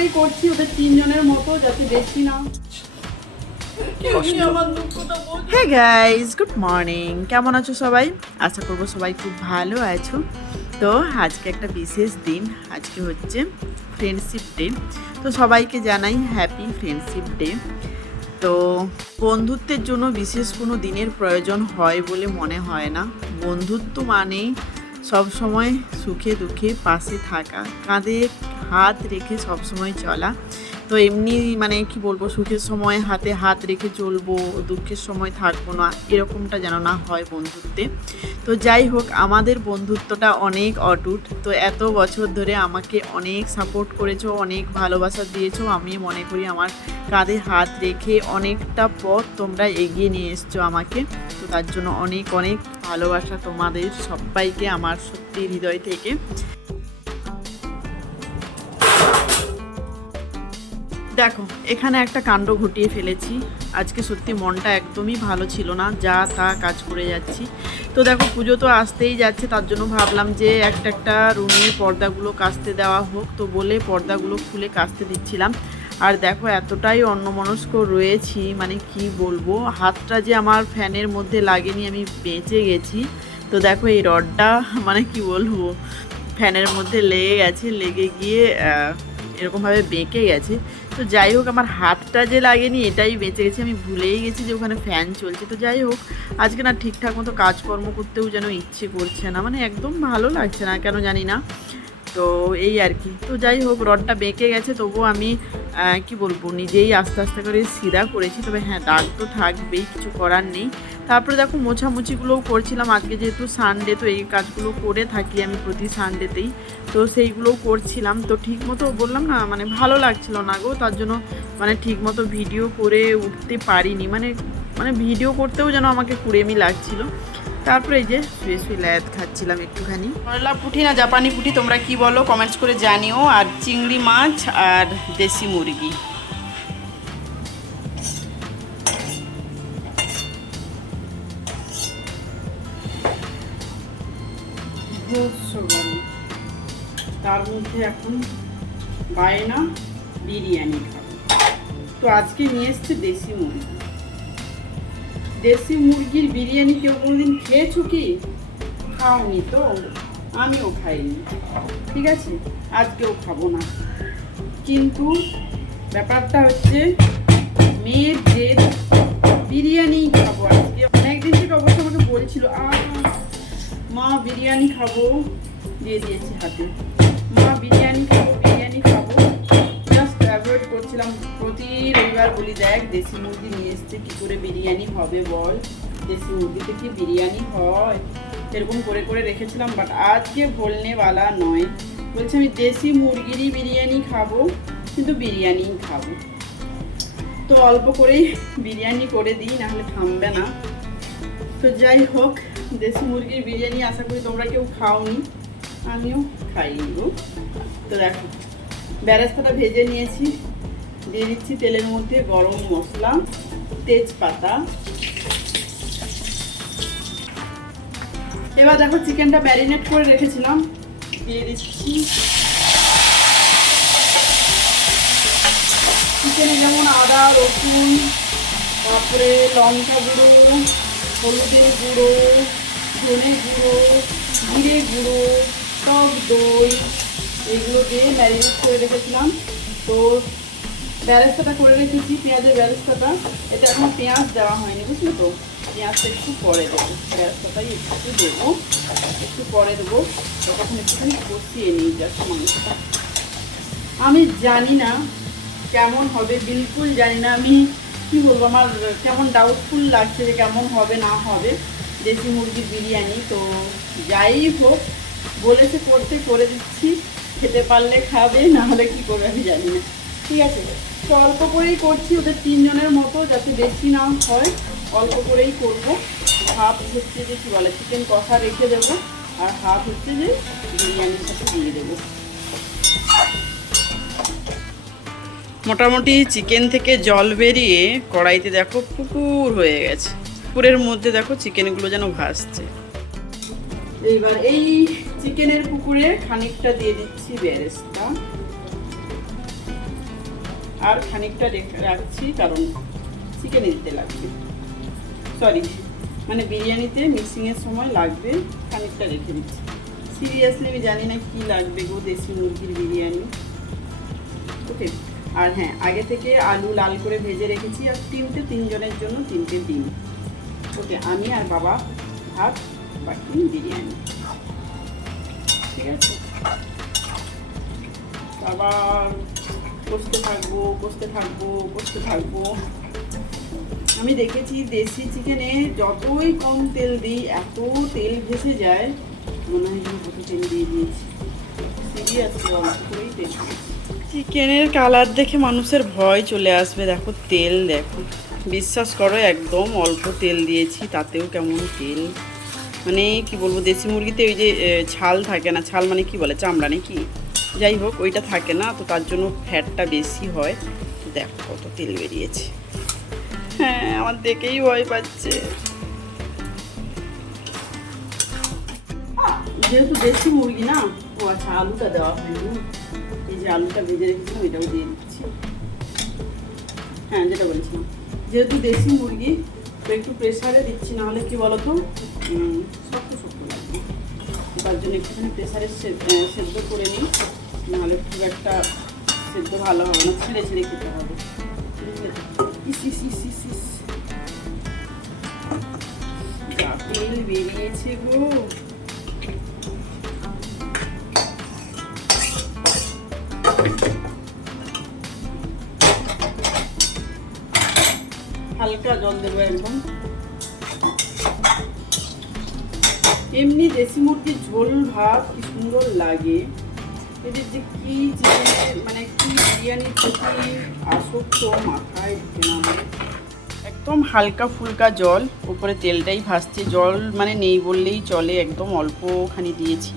একটাই করছি ওদের তিনজনের মতো যাতে বেশি না কেউই আমার দুঃখটা বোঝে হে গাইজ গুড মর্নিং কেমন আছো সবাই? আশা করব সবাই খুব ভালো আছো। তো আজকে একটা বিশেষ দিন আজকে হচ্ছে ফ্রেন্ডশিপ ডে তো সবাইকে জানাই হ্যাপি ফ্রেন্ডশিপ ডে তো বন্ধুত্বের জন্য বিশেষ কোনো দিনের প্রয়োজন হয় বলে মনে হয় না। বন্ধুত্ব মানেই সবসময় সুখে দুঃখে পাশে থাকা। কাঁধে হাত রেখে সব সময় চলা। তো এমনি মানে কি বলব, সুখের সময় হাতে হাত রেখে চলবো, দুঃখের সময় থাকব না, এরকমটা যেন না হয় বন্ধুত্বে। তো যাই হোক, আমাদের বন্ধুত্বটা অনেক অটুট। তো এত বছর ধরে আমাকে অনেক সাপোর্ট করেছ, অনেক ভালোবাসা দিয়েছ। আমি মনে করি আমার কাঁধে হাত রেখে অনেকটা পথ তোমরা এগিয়ে নিয়ে এসছো আমাকে। তো তার জন্য অনেক অনেক ভালোবাসা তোমাদের সবাইকে, আমার সত্যি হৃদয় থেকে। দেখো, এখানে একটা কাণ্ড ঘটিয়ে ফেলেছি। আজকে সত্যি মনটা একদমই ভালো ছিল না, যা তা কাজ করে যাচ্ছি। তো দেখো, পুজো তো আসতেই যাচ্ছে, তার জন্য ভাবলাম যে একটা একটা রুমের পর্দাগুলো কাচতে দেওয়া হোক, তো বলে পর্দাগুলো খুলে কাচতে দিচ্ছিলাম। আর দেখো, এতটাই অন্যমনস্ক রয়েছি মানে কি বলব, হাতটা যে আমার ফ্যানের মধ্যে লাগেনি, আমি বেঁচে গেছি। তো দেখো, এই রডটা মানে কি বলব, ফ্যানের মধ্যে লেগে গেছে, লেগে গিয়ে এরকমভাবে বেঁকে গেছে। তো যাই হোক, আমার হাতটা যে লাগেনি এটাই বেঁচে গেছে। আমি ভুলেই গেছি যে ওখানে ফ্যান চলছে। তো যাই হোক, আজকে না ঠিকঠাক মতো কাজকর্ম করতেও যেন ইচ্ছে করছে না। মানে একদম ভালো লাগছে না, কেন জানি না। তো এই আর কি। তো যাই হোক, রডটা বেঁকে গেছে, তবুও আমি কি বলব, নিজেই আস্তে আস্তে করে সিধা করেছি। তবে হ্যাঁ দাগ তো থাকবেই, কিছু করার নেই। তারপরে দেখো, মোছামুছিগুলোও করছিলাম। আজকে যেহেতু সানডে তো এই কাজগুলো করে থাকি আমি প্রতি সানডেতেই তো সেইগুলোও করছিলাম। তো ঠিক মতো বললাম না মানে ভালো লাগছিল না গো। তার জন্য মানে ঠিক মতো ভিডিও করে উঠতে পারিনি। মানে মানে ভিডিও করতেও যেন আমাকে কুড়েমি লাগছিল। তারপরে এই যে শুয়ে শুয়ে ল্যাদ খাচ্ছিলাম একটুখানি। করলা পুঁটি না জাপানি পুঁটি তোমরা কি বলো? কমেন্টস করে জানিও। আর চিংড়ি মাছ আর দেশি মুরগি। তার মধ্যে এখন বায়না বিরিয়ানি খাব। তো আজকে নিয়ে এসছে দেশি মুরগি। দেশি মুরগির বিরিয়ানি কেউ কোনোদিন খেয়েছো কি? খাওনি তো। আমিও খাইনি। ঠিক আছে? আজকেও খাব না। কিন্তু ব্যাপারটা হচ্ছে মেয়ের যে বিরিয়ানি খাব আজকে। অনেকদিন থেকে অবশ্য আমাকে বলছিল মা বিরিয়ানি খাব। দিয়ে দিয়েছি হাতে। মা বিরিয়ানি খাব বিরিয়ানি খাব। করছিলাম প্রতি রবিবার বলি, দেখ, দেশি মুরগি নিয়ে এসছে, কী করে বিরিয়ানি হবে বল? দেশি মুরগিতে কি বিরিয়ানি হয়? এরকম করে করে রেখেছিলাম বাট আজকে বলনেওয়ালা নয়। বলছে, আমি দেশি মুরগিরই বিরিয়ানি খাব, কিন্তু বিরিয়ানি খাব। তো অল্প করেই বিরিয়ানি করে দিই, নাহলে থামবে না। তো যাই হোক, দেশি মুরগির বিরিয়ানি আশা করি তোমরা কেউ খাওনি, আমিও খাইনি গো। তো দেখো ব্যারেস্তাটা ভেজে নিয়েছি। দিয়ে দিচ্ছি তেলের মধ্যে গরম মশলা, তেজপাতা। এবার দেখো চিকেনটা ম্যারিনেট করে রেখেছিলাম। দিয়ে দিচ্ছি। চিকেনে যেমন আদা, রসুন, তারপরে লঙ্কা গুঁড়ো, হলুদের গুঁড়ো, ধনে গুঁড়ো, জিরে গুঁড়ো, টক দই, এগুলো দিয়ে ম্যারিনেট করে রেখেছিলাম। তো ব্যারেস্তাটা করে রেখেছি, পেঁয়াজের ব্যারেস্তাটা এটা এখন পেঁয়াজ দেওয়া হয়নি, বুঝলি তো? পেঁয়াজটা একটু পরে দেবো। ব্যারেস্তাটাই একটু দেবো। একটু পরে দেবো। তখন একটুখানি কষিয়ে নিই জাস্ট মাংসটা। আমি জানি না কেমন হবে, বিলকুল জানি না। আমি কি বলব, আমার কেমন ডাউটফুল লাগছে যে কেমন হবে, না হবে। দেশি মুরগির বিরিয়ানি, তো যাই হোক, বলেছে করতে, করে দিচ্ছি। খেতে পারলে খাবে, না হলে কি করবে আমি জানি না। ঠিক আছে? তো অল্প করেই করছি, ওদের তিনজনের মতো যাতে বেশি না হয়, অল্প করেই করব। হাফ হচ্ছে যে কী বলে চিকেন কষা রেখে দেবো, আর হাফ হচ্ছে যে বিরিয়ানির সাথে দিয়ে দেবো। মোটামুটি চিকেন থেকে জল বেরিয়ে কড়াইতে দেখো পুকুর হয়ে গেছে। পুকুরের মধ্যে দেখো চিকেনগুলো যেন ভাসছে। এইবার এই চিকেনের পুকুরে খানিকটা দিয়ে দিচ্ছি বেরেস্তা। আর খানিকটা রেখে রাখছি, কারণ চিকেনে দিতে লাগবে। সরি মানে বিরিয়ানিতে মিক্সিংয়ের সময় লাগবে, খানিকটা রেখে দিচ্ছি। সিরিয়াসলি আমি জানি না কী লাগবে গো দেশি মুরগির বিরিয়ানি। ওকে আর হ্যাঁ আগে থেকে আলু লাল করে ভেজে রেখেছি, আর তিনটে তিনজনের জন্য তিনটে ডিম। ওকে আমি আর বাবা ভাত, বাকি বিরিয়ানি। ঠিক আছে? আবার কষতে থাকব কষতে থাকব কষতে থাকব। আমি দেখেছি দেশি চিকেনে যতই কম তেল দিই, এত তেল ভেসে যায়, মনে হয় যেন কত তেল দিয়ে দিয়েছি। চিকেনের কালার দেখে মানুষের ভয় চলে আসবে। দেখো তেল, দেখো। বিশ্বাস করো, একদম অল্প তেল দিয়েছি, তাতেও কেমন তেল। মানে কি বলব, দেশি মুরগিতে ওই যে ছাল থাকে না, ছাল মানে কি বলে, চামড়া নাকি? যাই হোক ওইটা থাকে না তো তার জন্য ফ্যাটটা বেশি হয়। দেখো কত তেল বেরিয়েছে। হ্যাঁ আমার দেখেই ভয় পাচ্ছে। যেহেতু দেশি মুরগি না ও আচ্ছা আলুটা দেওয়া হয়নি এই যে আলুটা ভেজে রেখেছিলাম এটাও দিয়ে দিচ্ছি। হ্যাঁ যেটা বলেছিলাম। যেহেতু দেশি মুরগি তো একটু প্রেসারে দিচ্ছি নাহলে কি বলতো? উম, শক্ত শক্ত লাগবে। তার জন্য একটুখানি প্রেসারে সেদ্ধ করে নিই। নাহলে খুব একটা সেদ্ধ ভালো হবে না, ছিঁড়ে ছিঁড়ে খেতে হবে। বেরিয়েছে গো। হালকা জল দেবো একদম। এমনি দেশি মুরগির ঝোল ভাত কি সুন্দর লাগে। এদের যে কি চিকেনের মানে কি বিরিয়ানির প্রতি আসক্ত মাথায় ঢুকে না একদম হালকা ফুলকা জল উপরে তেলটাই ভাসছে জল মানে নেই বললেই চলে একদম অল্পখানি দিয়েছি।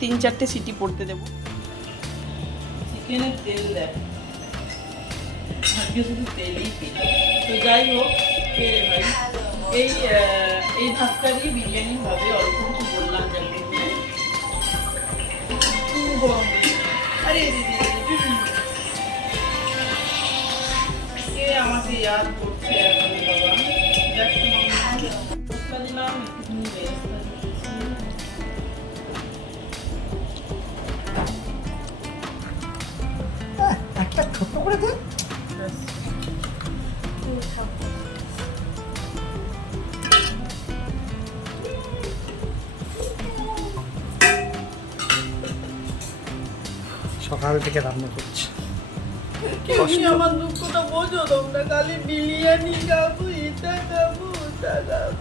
তিন চারটে সিটি পড়তে দেবো। চিকেনের তেল দেয় আজকে শুধু তেলই তো যাই হোক এই এই ভাতটারই বিরিয়ানি হবে অল্প। খুব গরম বেশি। আরে দিদি দিদি, কে আমাকে ইয়াদ করছে এখন বাবা দেখ তো মাম্মা, মশলা দিলাম একটুখানি বেরেস্তা দিচ্ছি। একটা ছোট্ট করে দে সকাল থেকে রান্না করছি। তুমি আমার দুঃখটা বোঝো তোমরা খালি বিরিয়ানি খাব এটা খাব ওটা খাব।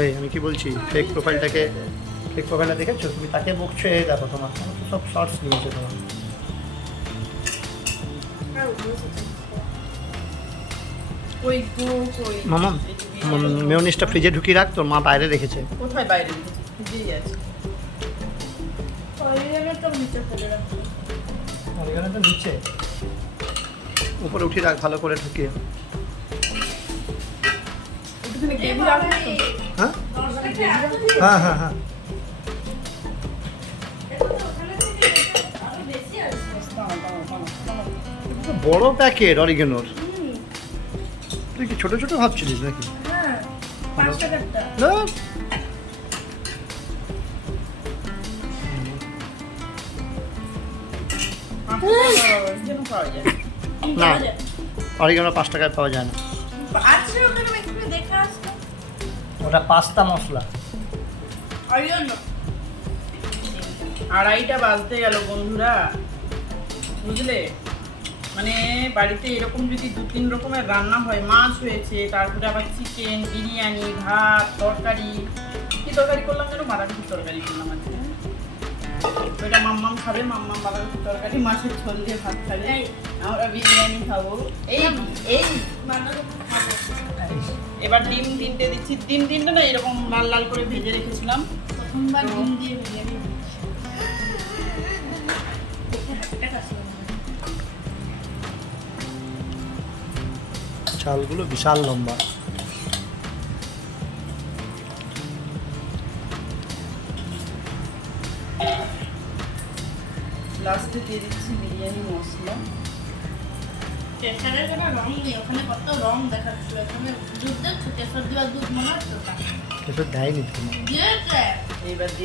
এই আমি কি বলছি? ফেক প্রোফাইলটাকে ফেক প্রোফাইলটা দেখেছ? তুমি তাকে বকছো এই দেখো তোমার। তো সব শর্টস নিয়েছে তোমার। মামা মেয়নিসটা ফ্রিজে ঢুকিয়ে রাখ তোর মা বাইরে রেখেছে। কোথায় বাইরে রেখেছি? আছে। এখানে তো নিচে। উপরে উঠিয়ে রাখ ভালো করে ঢুকিয়ে? হ্যাঁ? হ্যাঁ হ্যাঁ হ্যাঁ দাঁড়াও। এটা তো বড় প্যাকেট অরিগেনোর। তুই কি ছোট ছোট ভাবছিলিস নাকি? না? না অরিগেনো পাঁচ টাকায় পাওয়া যায় না। ওটা পাস্তা মশলা। আড়াইটা বাজতে গেল বন্ধুরা। বুঝলে? মানে বাড়িতে এরকম যদি দু তিন রকমের রান্না হয় মাছ হয়েছে তারপরে আবার চিকেন বিরিয়ানি ভাত তরকারি। কি তরকারি করলাম যেন? বাঁধাকপির তরকারি করলাম আজকে। ওইটা মাম্মাম খাবে মাম্মাম বাঁধাকপির তরকারি মাছের ঝোল দিয়ে ভাত খাবে। আমরা বিরিয়ানি খাব। এই এই এবার ডিম তিনটে দিচ্ছি। ডিম তিনটে না এরকম লাল লাল করে ভেজে রেখেছিলাম। প্রথমবার ডিম দিয়ে বিরিয়ানি চালগুলো বিশাল লম্বা। লাস্টে দিয়ে দিচ্ছি বিরিয়ানি মশলা। কেশরের কোনো রং নেই ওখানে কত রং দেখাচ্ছিল ওখানে দুধ দেখছ কেশর দেওয়া দুধ মনে হচ্ছে ওটা। দেয়নি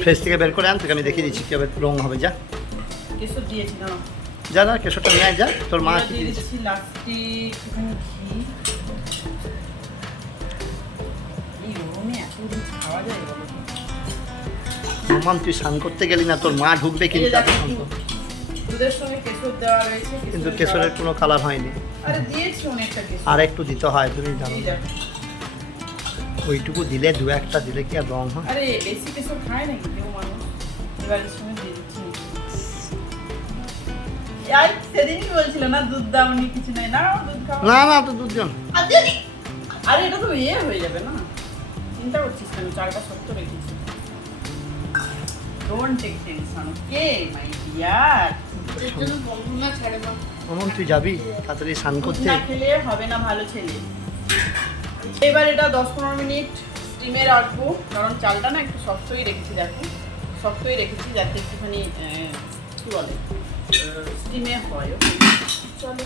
ফ্রেশ থেকে বের করে আন তোকে আমি দেখিয়ে দিচ্ছি কীভাবে রং হবে যা। কেশর দিয়েছি না যা না কেশরটা নিয়ে যা তোর মা দিয়ে দিচ্ছি লাস্টে ঘি। এই গরমে এত দুধ খাওয়া যায় বলো তুই স্নান করতে গেলি না তোর মা ঢুকবে কিন্তু। দুধের সঙ্গে কেশর দেওয়া রয়েছে কিন্তু কেশরের কোনো কালার হয়নি। আরে দিয়েছি অনেকটা কেশর। আর একটু দিতে হয় তুমি জানো। ওইটুকু দিলে দু একটা দিলে কি আর রং হয়? আরে বেশি কেশর খায় নাকি কেউ মানুষ? এবার সঙ্গে দিয়ে দিচ্ছি এই সেদিন বলছিল না দুধ দাওনি কিছু নাই। না দুধ খাও না না তো দুধ দিও না। আর এটা তো ইয়ে হয়ে যাবে না। চিন্তা করছিস কেন? চালটা শক্ত রেখেছি। Don't take tension okay my dear এর জন্য বন্ধু না ছেড়ে দাও। মামাম তুই যাবি? তাড়াতাড়ি স্নান করতে। না খেলে হবে না ভালো ছেলে এবার এটা দশ পনেরো মিনিট স্টিমে রাখব। কারণ চালটা না একটু শক্তই রেখেছি দেখো। শক্তই রেখেছি যাতে একটুখানি আহ, কি বলে? স্টিমে হয়। চলো।